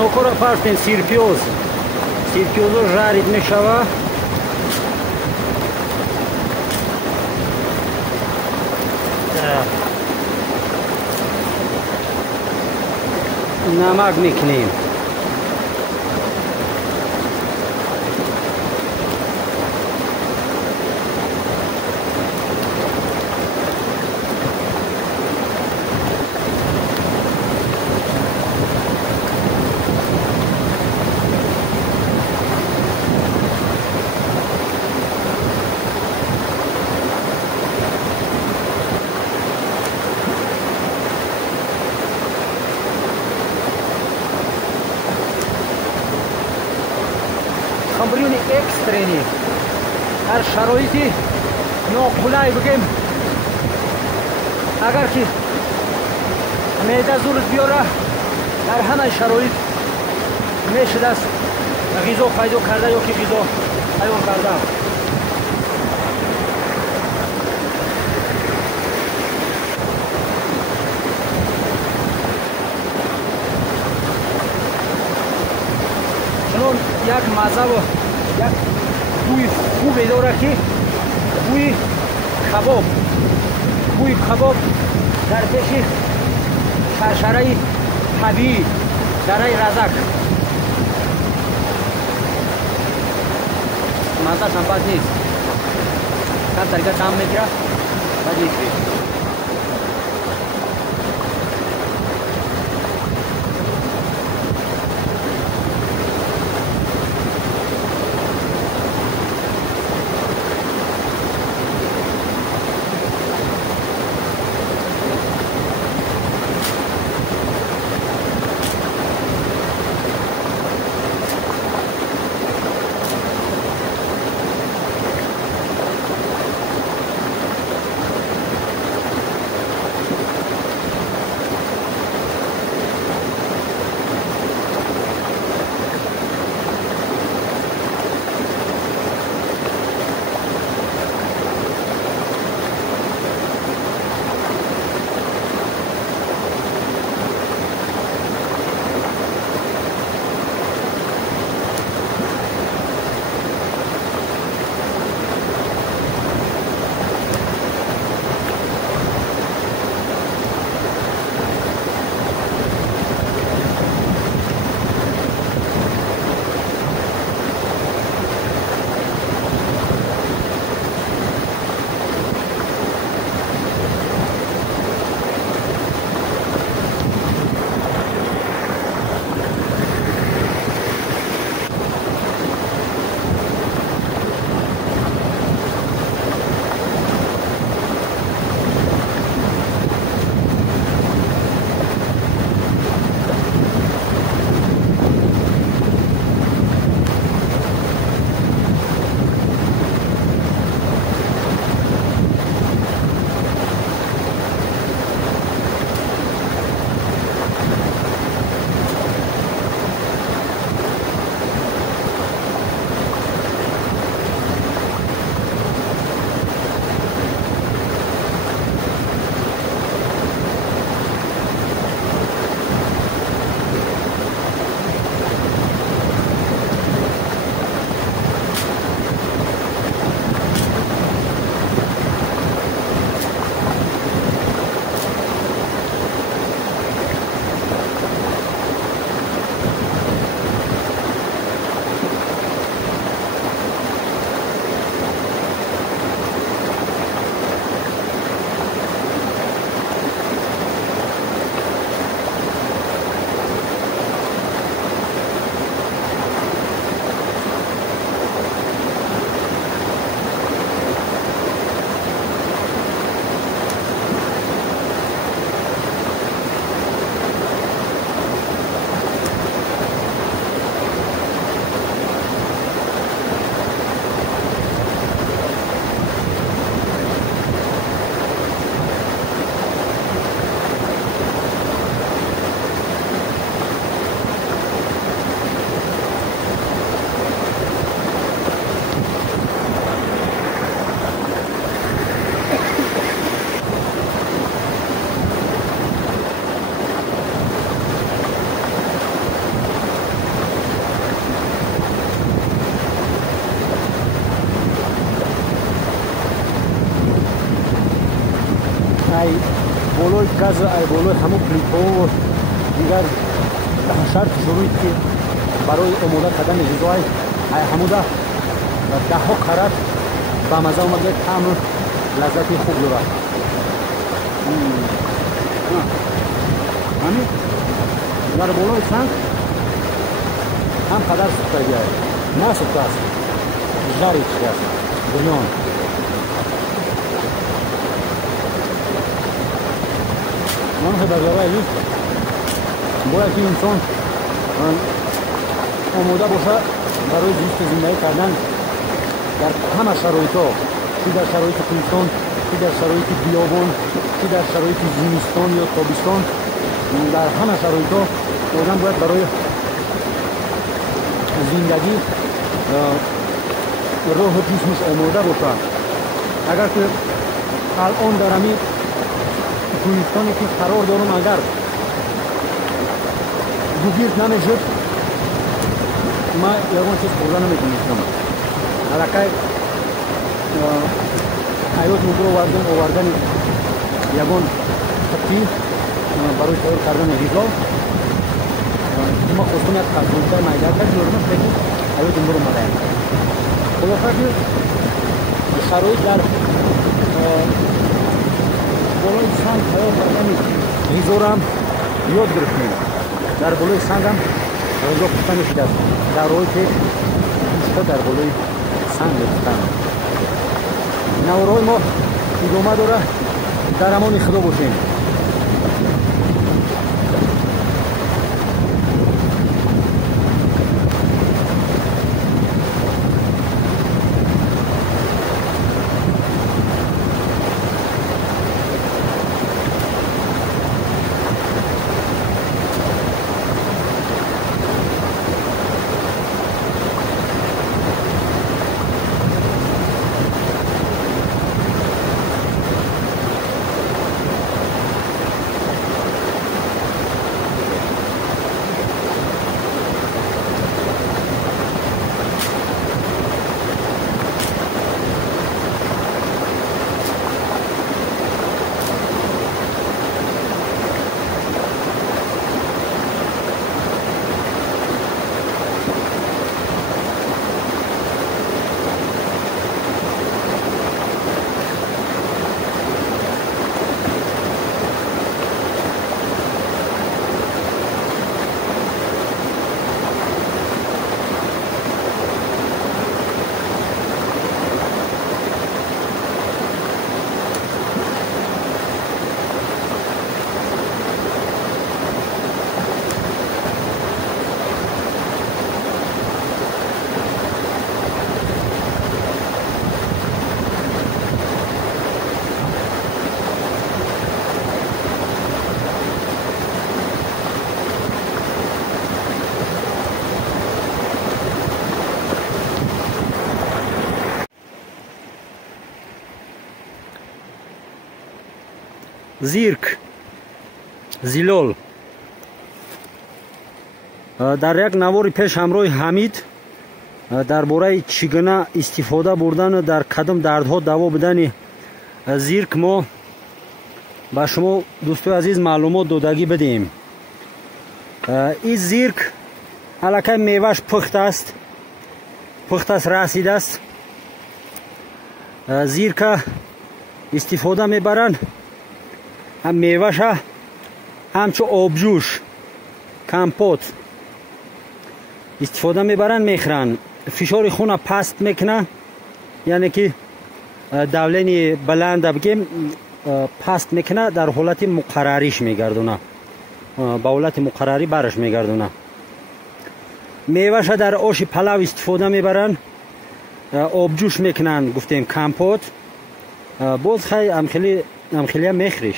чеснокро фарз кунед, сирпиёз. Сирпиёзо жарид мешава. намак мекунем. خمرون اکسترینی در شرایطی ناقلای بگیم اگر که معده زور بیاره در همه شرایط میشه دست غذا پیدا کرده یا که غذا تیار کرده. چنان یک مزه و یک بوی خوبی داره که بوی کباب در پیش شرشره طبیعی دره رزک مزه شنباز نیست کم طریقه کم میگیره و دیگه یک از بالای همون کلیپ‌ها و دیگر شرط شروعی که برای آماده کردن غذای هموده ده‌ها карат با مزه آمده طعم لذتی خوب دارد. همین در بالای سنگ هم قدر سوختگی است، نه سوخته است، ژاری چی است، بنیان من خیلی برگرده ایست باید که انسان آماده باشه برای زیست زندگی کردن در همه شرایط ها، چی در شرایط کوهستان، چی در شرایط بیابان، چی در شرایط زمستان یا تابستان، در همه شرایط ها آدم باید برای زندگی روح و جسمش آماده باشه. اگر که الان در همین کوهستانی که قرار دارم اگر گوگیرد نمیشد ما یکان چیز خورده نمیتونستم. علاقه حیات مدر آوردن یکان خطی برای تیار کردن غذا ما خواستم یک کارتونچه میده کرد جورمش بگیم حیات مدر اومده. خلاصه که شرایط در بالای سنگ تیار کردن غذا را هم یاد گرفتیم. در بالای سنگ هم غذا پخته میشده است. در روی پیش گوشت در بالای سنگ پخته میشده. نوارهای ما ادامه داره، در امان خدا باشیم. زیرک زیلول در یک نوار پیش همراه حمید درباره چگونه استفاده بردن در کدام دردها دوا بدن زیرک ما با شما دوستان عزیز معلومات دادگی بدیم. این زیرک الکی میوهش پخته است، رسیده است. زیرک استفاده میبرند هم میوهش همچو آبجوش کمپوت استفاده میبرن میخورن. فشار خون پست میکنه، یعنی که دوران بلند بگیم پست میکنه، در حالت مقرریش میگردونه، با حالت مقرری برش میگردونه. میوهش در آش پلو استفاده میبرن، آبجوش میکنن گفتیم کمپوت. باز خیلی هم خیلی میخریش.